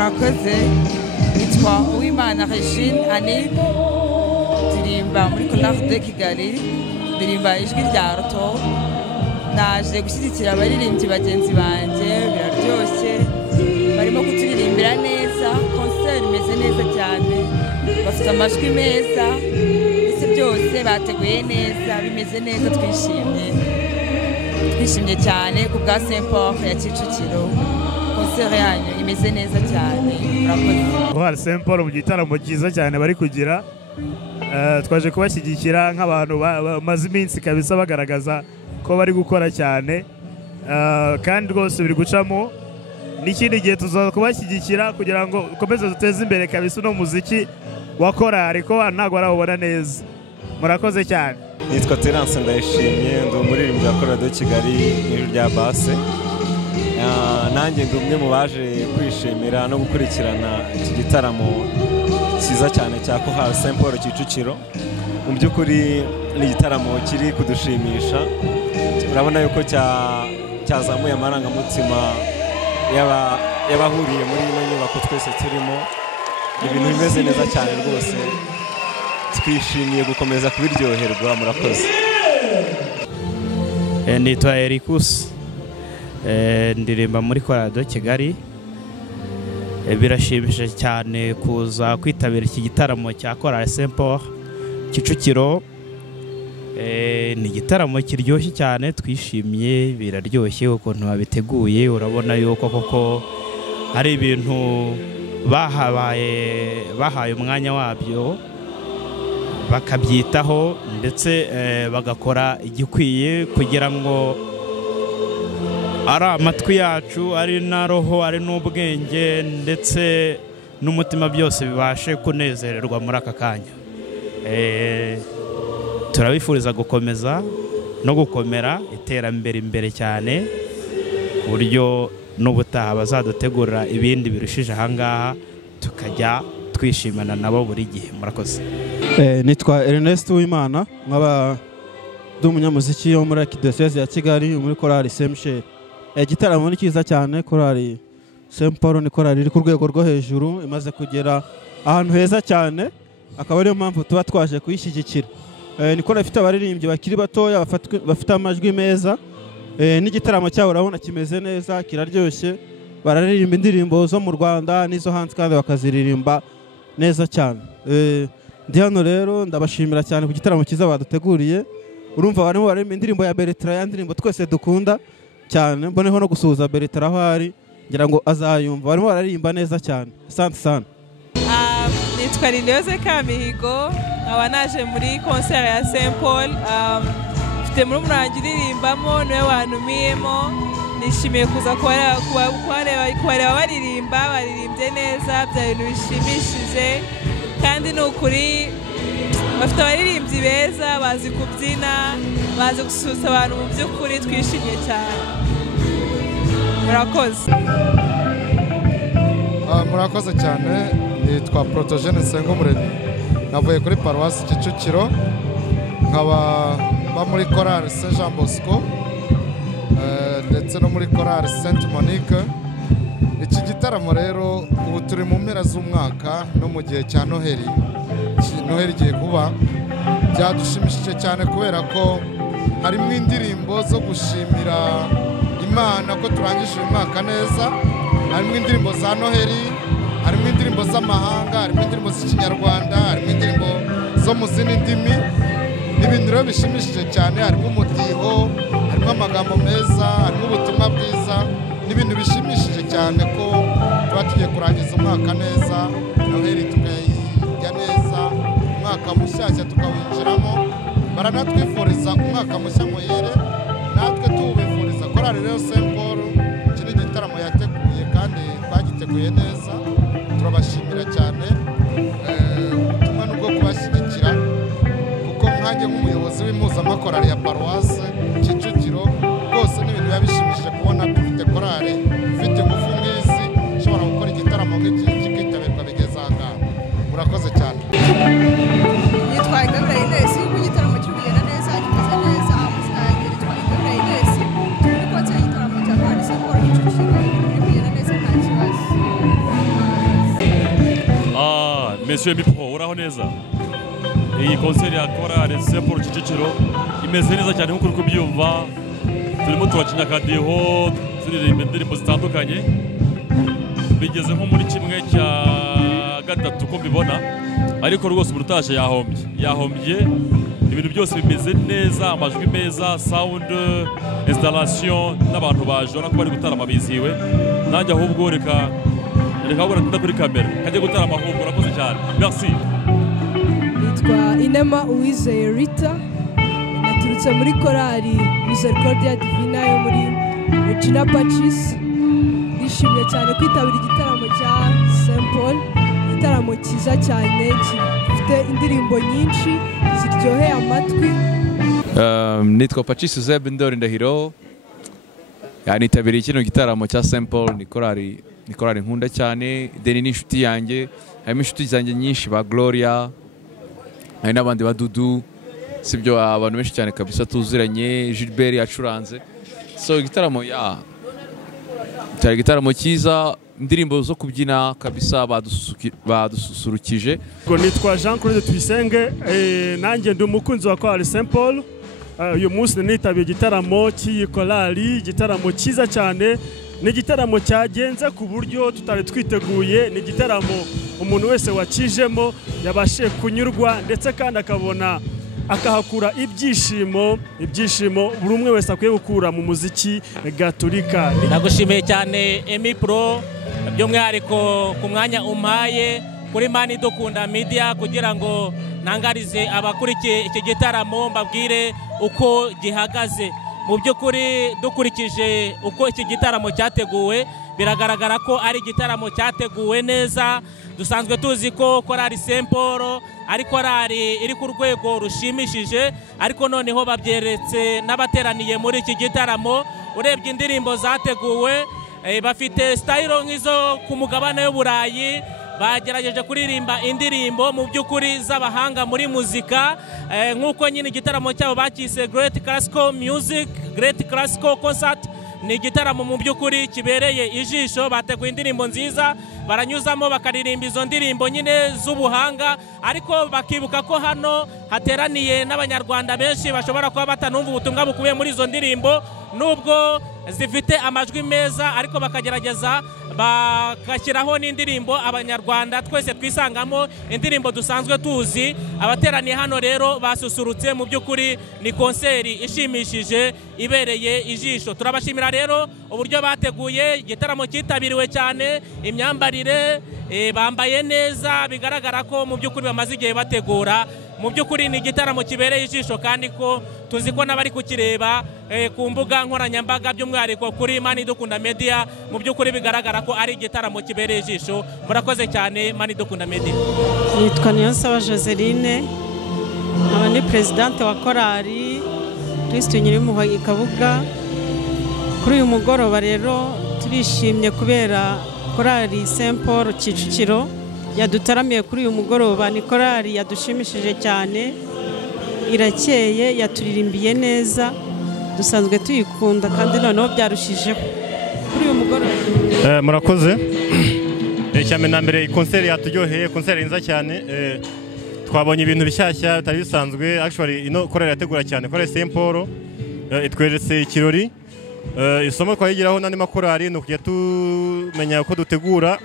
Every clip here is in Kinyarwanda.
murakoze nitwa Uwimana Regine Anib ndirimba muri Chorale de Kigali ndirimba ijwi rya Roto naje gushyigikira abaririmbyi bagenzi banjye biraryoshye barimo kuturirimbira neza concert imeze neza cyane bafite amajwi meza ese byose bateguye neza bimeze neza twishimye cyane ku bwa Saint Paul ya Kicukiro concert yanyu imeze neza cyane murakoze Saint Paul mu gitaramo cyiza cyane bari kugira twaje kubashyigikira nk'abantu bamaze iminsi kabisa bagaragaza ko bari gukora cyane kandi rwose biri gucamo n'ikindi gihe tuzaza kubashyigikira kugira ngo ukomeze duteze imbere kabisa no muziki wa korali ko ntabwo arabona neza murakoze cyane nitwa Terence Ndayishimye ndi umuririmbyi wa Chorale de Kigali n'ijwi rya basse nanjye ndi umwe mu baje kwishimira no gukurikirana iki gitaramo cyiza cyane cya Chorale Saint Paul Kicukiro mu by'ukuri ni igitaramo kiri kudushimisha urabona yuko cyazamuye amarangamutima y'abahuriye muri ino nyubako twese turimo ibintu bimeze neza cyane rwose twishimiye gukomeza kubiryoherwa murakoze nitwa Ericus ndirimba muri Chorale de Kigali birashimishije cyane kuza kwitabira iki gitaramo cya Chorale Saint Paul Kicukiro ni igitaramo kiryoshye cyane twishimiye biraryoshye ukuntu babiteguye urabona yuko koko hari ibintu bahaye umwanya wabyo bakabyitaho ndetse bagakora igikwiye kugira ngo ari amatwi yacu ari na roho ari n'ubwenge ndetse n'umutima byose bibashe kunezererwa muri aka kanya turabifuriza gukomeza no gukomera iterambere imbere cyane ku buryo n'ubutaha bazadutegurira ibindi birushije ahangaha tukajya twishimana nabo buri gihe murakoze nitwa Ernest Uwimana nkaba ndi umunyamuziki wo muri Archdiocese ya Kigali muri Chorale Saint Michel igitaramo ni cyiza cyane Chorale Saint Paul ni chorale iri ku rwego rwo hejuru imaze kugera ahantu heza cyane akaba ariyo mpamvu tuba twaje kuyishyigikira ni chorale ifite abaririmbyi bakiri batoya bafite amajwi meza n'igitaramo cyabo urabona kimeze neza kiraryoshye bararirimba indirimbo zo mu Rwanda n'izo hanze kandi bakaziririmba neza cyane ndi hano rero ndabashimira cyane ku gitaramo cyiza baduteguriye urumva barimo baririmba indirimbo ya Bertrand ya ndirimbo twese dukunda cyane mboneho no gusuhuza Bertrand aho ari ngira ngo azayumva barimo bararirimba neza cyane asante sana nitwa Liliose Kamihigo nkaba naje muri concert ya Saint Paul mfite muri umurangi uririmbamo niwe wantumiyemo nishimiye kuza kubareba baririmbye neza bya bintu bishimishije kandi ni ukuri bafite abaririmbyi beza bazi kubyina bazi gususurutsa abantu mu by'ukuri twishimye cyane murakoze cyane nitwa Protogene Nsengumuremyi navuye kuri Paruwasi Kicukiro nkaba muri Chorale Saint Jean Bosco ndetse no muri Chorale Sainte Monique iki gitaramo rero ubu turi mu mpera z'umwaka no mu gihe cya Noheli igiye kuba byadushimishije cyane kubera ko harimo indirimbo zo gushimira Imana ko turangije uyu mwaka neza harimo indirimbo za Noheli harimo indirimbo z'amahanga harimo indirimbo z'ikinyarwanda harimo indirimbo zo mu zindi ndimi n'ibintu rero bishimishije cyane harimo umudiho harimo amagambo meza harimo ubutumwa bwiza n'ibintu bishimishije cyane ko tuba tugiye kurangiza umwaka neza Noheli tukayijya neza umwaka mushyashya tukawinjiramo baranatwifuriza umwaka mushya muhere natwe tuwubifuriza Chorale rero Saint Paul iki ni igitaramo yateguye kandi twagiteguye neza turabashimira cyane ubutumwa nubwo kubashyigikira kuko nkanjye nk'umuyobozi w'impuzamakoro ya Paruwasi Kicukiro rwose n'ibintu biba bishimishije kubona dufite Chorale ifite ingufu nk'izi ishobora gukora igitaramo nk'iki kikitabirwa bigeze aha ngaha murakoze cyane nitwa Ingabire Ines ubu igitaramo kiri kugenda neza kimeze neza amazina yanjye nitwa Ingabire Ines turi kotsa igitaramo cya Chorale Saint Paul Kicukiro kiri kugenda neza nta kibazo Monsieur Mipro uraho neza. Iyi concert ya Chorale Saint Paul Kicukiro imeze neza cyane nk'uko uri kubyumva. Turimo turacinya akadiho, turirimba indirimbo zitandukanye. Bigeze nko muri kimwe cya gatatu ko mbibona, ariko rwose umuntu yahombye. Ibintu byose bimeze neza, amajwi meza, sound, installation, n'abantu baje urabona ko bari gutarama bizihiwe. Nanjye ahubwo reka abura kuri kamera kajya gutarama ahubwo urakoze cyane. Merci. Nitwa Inema Uwizeye Rita, naturutse muri korali Misericordia Divina yo muri Regina Pacis. Nishimiye cyane kwitabira igitaramo cya Saint Paul, igitaramo cyiza cyane gifite indirimbo nyinshi ziryoheye amatwi. Nitwa Pacis Zeb Ndori Ndahiro, nitabiriye kino gitaramo cya Saint Paul. Ni korali nkunda cyane, deni n'inshuti yanjye, harimo inshuti zanjye nyinshi ba Gloria, hari n'abandi ba Dudu, sibyo abantu benshi cyane kabisa tuziranye, Gilbert yacuranze. So igitaramo cyari igitaramo cyiza, indirimbo zo kubyina kabisa badususurukije. Nitwa Jean Claude Tuyisenge, nanjye ndi umukunzi wa korali Saint Paul. Uyu munsi nitabiye igitaramo cy'iyi korali, igitaramo cyiza cyane, ni igitaramo cyagenze ku buryo tutari twiteguye, ni igitaramo umuntu wese wakijemo yabashe kunyurwa ndetse kandi akabona akahakura ibyishimo buri umwe wese akwiye gukura mu muziki gaturika. Nagushimiye cyane Emi Pro, by'umwihariko ku mwanya umpaye kuri Mani Dukunda Media kugira ngo nangarize abakurikiye iki gitaramo mbabwire uko gihagaze. Mu by'ukuri dukurikije uko iki gitaramo cyateguwe, biragaragara ko ari igitaramo cyateguwe neza. Dusanzwe tuzi ko korali Saint Paul ari korali iri ku rwego rushimishije, ariko noneho babyeretse n'abateraniye muri iki gitaramo. Urebye indirimbo zateguwe, bafite style nk'izo ku mugabane w'Uburayi, bagerageje kuririmba indirimbo mu by'ukuri z'abahanga muri muzika, nk'uko nyine igitaramo cyabo bakise Great Classical Music, Great Classical Concert. Ni igitaramo mu by'ukuri kibereye ijisho, bateguye indirimbo nziza, baranyuzamo bakaririmba izo ndirimbo nyine z'ubuhanga, ariko bakibuka ko hano hateraniye n'abanyarwanda benshi bashobora kuba batanumva ubutumwa bukubiye muri izo ndirimbo, nubwo zifite amajwi meza, ariko bakagerageza bagashyiraho n'indirimbo abanyarwanda twese twisangamo, indirimbo dusanzwe tuzi. Abateraniye hano rero basusurutse, mu by'ukuri ni konseri ishimishije ibereye ijisho. Turabashimira rero uburyo bateguye igitaramo, cyitabiriwe cyane, imyambarire bambaye neza, bigaragara ko mu by'ukuri bamaze igihe bategura. Mu by'ukuri ni igitaramo kibereye ijisho, kandi ko tuzi ko n'abari kukireba ku mbuga nkoranyambaga, by'umwihariko kuri Mani Dukunda Media, mu by'ukuri bigaragara ko ari igitaramo kibereye ijisho. Murakoze cyane Mani Dukunda Media. Nitwa Niyonsaba Joseline, nkaba ni presidente wa korali Kristo Nyirimpuhwe Kabuga. Kuri uyu mugoroba rero turishimye kubera korali Saint Paul Kicukiro yadutaramiye kuri uyu mugoroba. Ni korali yadushimishije cyane, irakeye, yaturirimbiye neza, dusanzwe tuyikunda kandi noneho byarushijeho kuri uyu mugoroba. Murakoze cyane. Na mbere konseri yaturyoheye, konseri nziza cyane, twabonye ibintu bishyashya bitari bisanzwe. Actually ino korali yategura cyane, korali Saint Paul itweretse ikirori. Isomo twayigiraho n'andi makorali ni ukujya tumenya uko dutegura.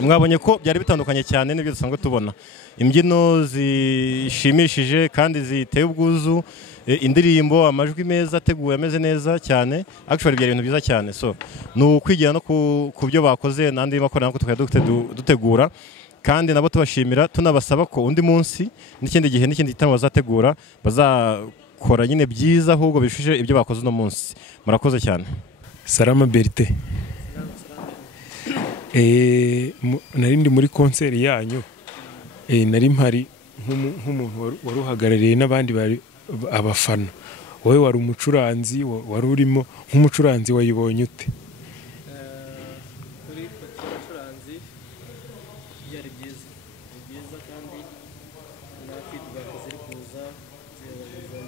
Mwabonye ko byari bitandukanye cyane n'ibyo dusanzwe tubona, imbyino zishimishije kandi ziteye ubwuzu, indirimbo, amajwi meza ateguwe ameze neza cyane. Actually byari ibintu byiza cyane. So ni ukwigira no ku byo bakoze n'andi makorali nako tukajya dutegura, kandi nabo tubashimira, tunabasaba ko undi munsi n'ikindi gihe n'ikindi gitaramo bazategura bazakora nyine byiza, ahubwo bishuje ibyo bakoze uno munsi. Murakoze cyane. Salama Berite. Nari ndi muri konseri yanyu, nari mpari nk'umuntu wari uhagarariye n'abandi bari abafana. Wowe wari umucuranzi, wari urimo nk'umucuranzi, wayibonye ute? Kuri umucuranzi byari byiza, kandi na feedback ziri kuza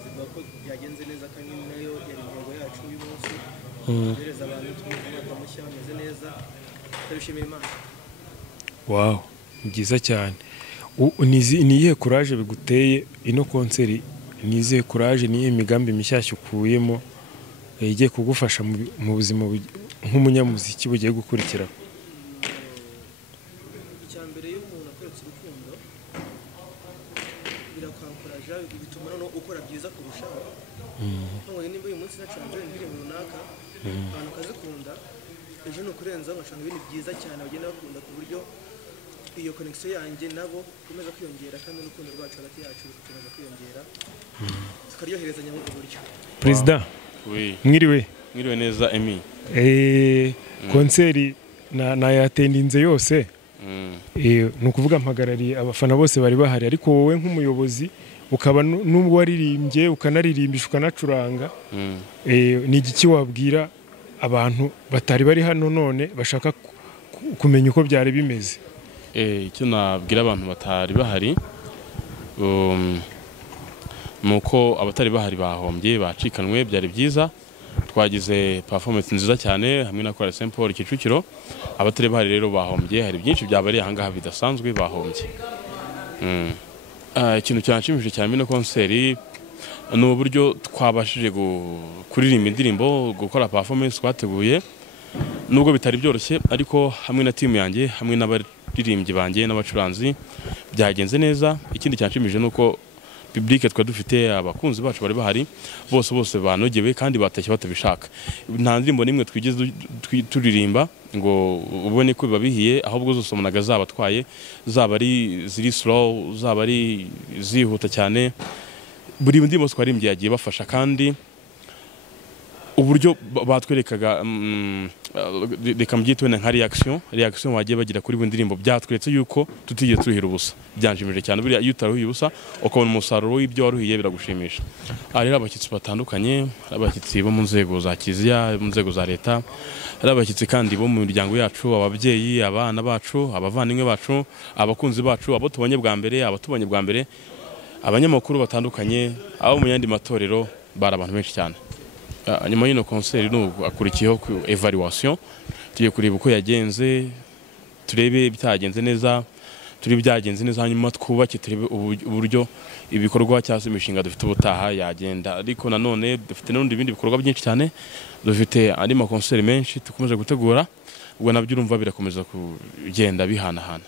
zivuga ko byagenze neza, kandi nayo yari intego yacu uyu munsi, kugereza abantu umwaka mushya bameze neza. Wow, byiza cyane. ni iyihe courage biguteye ino konseri, ni izihe courage, ni iyihe migambi mishyashya ukuyemo igiye kugufasha mu buzima nk'umunyamuziki bugiye gukurikira? icya mbere iyo umuntu akweretse urukundo birakwankuraja bituma noneho ukora byiza kurushaho. Ntabwo nimba uyu munsi nacuranze indirimbo runaka abantu bakazikunda, ejo ni ukurenzaho ngacuranga ibintu byiza cyane bagenda bakunda, ku buryo iyo connection yanjye nabo ikomeza kwiyongera kandi n'urukundo rwacu hagati yacu rukomeza kwiyongera tukaryoherezanya mu buryo. Perezida, mwiriwe neza Emi. Konseri nayatendinze yose, ni ukuvuga mpagarariye abafana bose bari bahari, ariko wowe nk'umuyobozi ukaba n'ubwo waririmbye ukanaririmbisha ukanacuranga, ni igiki wabwira abantu batari bari hano none bashaka kumenya uko byari bimeze? Icyo nabwira abantu batari bahari nuko abatari bahari bahombye, bacikanwe, byari byiza, twagize performance nziza cyane hamwe na Chorale Saint Paul Kicukiro. Abatari bahari rero bahombye, hari byinshi byabari ahangaha bidasanzwe, bahombye. Ikintu cyanshimishije cyane muri konseri ni uburyo twabashije kuririmba indirimbo, gukora performance twateguye, nubwo bitari byoroshye, ariko hamwe na team yanjye, hamwe n'abaririmbyi banjye n'abacuranzi byagenze neza. Ikindi cyanshimishije nuko public twa dufite, abakunzi bacu bari bahari, bose banogewe kandi batashye batabishaka. Nta ndirimbo nimwe twigeze turirimba ngo ubone ko bibabihiye, ahubwo zose umunaga zabatwaye, zaba ari ziri slow, zaba ari zihuta cyane, buri ndirimbo twarimbye yagiye bafasha, kandi uburyo batwerekaga reka mbyitwe nka reaction wagiye bagira kuri buri ndirimbo, byatweretse yuko tutigeze turuhira ubusa. Byanshimije cyane, buriya iyo utaruhiye ubusa ukabona umusaruro w'ibyo waruhiye biragushimisha. Hari abashyitsi batandukanye, abashyitsi bo mu nzego za kiliziya, mu nzego za leta, hari abashyitsi kandi bo mu miryango yacu, ababyeyi, abana bacu, abavandimwe bacu, abakunzi bacu, abo tubonye bwa mbere, abatubonye bwa mbere, abanyamakuru batandukanye, abo mu yandi matorero, bari abantu benshi cyane. Nyuma y'ino konseri akurikiyeho evaluation, tugiye kureba uko yagenze, turebe bitagenze neza, byagenze neza, hanyuma twubake turebe uburyo ibikorwa cyangwa se imishinga dufite ubutaha yagenda. Ariko nanone dufite n'undi bindi bikorwa byinshi cyane, dufite andi makonseri menshi tukomeje gutegura, ubwo nabyo urumva birakomeza kugenda bihanahana.